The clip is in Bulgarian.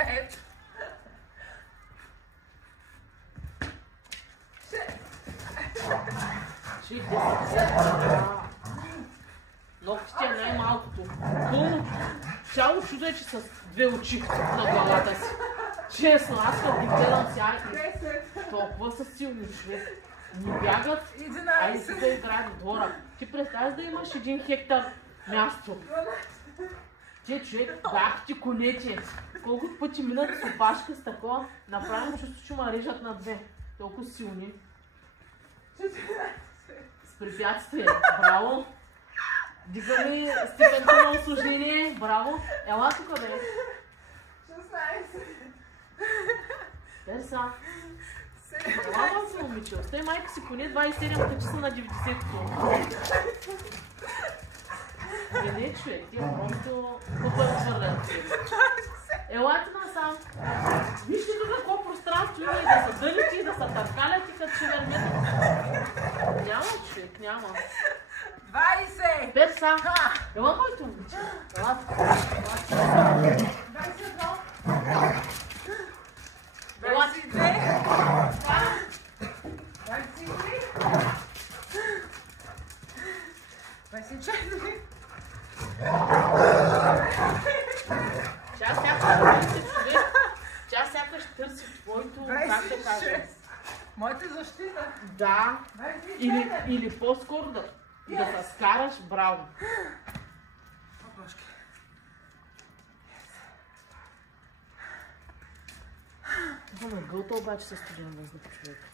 5. Ногтите е най-малкото. Пълно цяло чудо е, че с две очи на главата си. Честно, аз като ги гледам сега и толкова са силни човек. Не бягат, айде си да играят в двора. Ти представяш да имаш 1 хектар място. Те човек, дах ти конете. Колкото пъти минат с опашка с такова, направим чувство, че ме режат на две. Толкова силни. С препятствие. Браво! Дигаме степента на осложнение. Браво! Ела тук, бе. 16. Перса. Ела си, момиче. Остай майка си поне 27 часа на 90-то. Не, човек. Тия просто по-бързо хвърлят. Елате насам. Вижте тук какво пространство има и да са дъните, и да са търкалят и като шевермета. Няма, човек, няма. 20. Перса. Ела, моето момиче. Ела тук. 21. 22. 23. 24. Тя сякаш търси твоето, как да кажа. Моята защита. Да. Или по-скоро да се скараш, браво. Това на гълта обаче със студен въздух, човек.